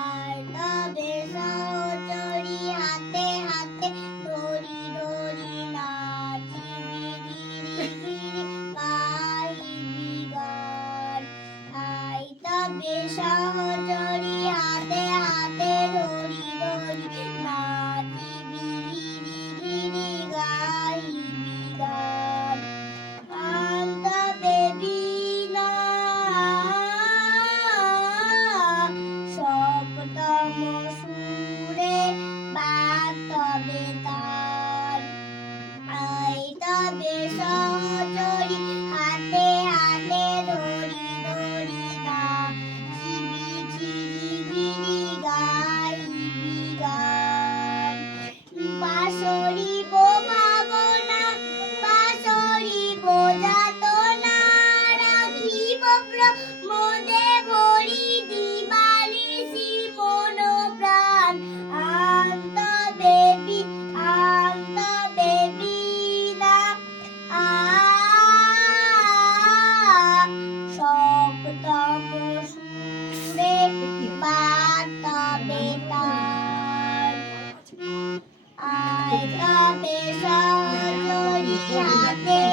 আর তবে সহচরি happy.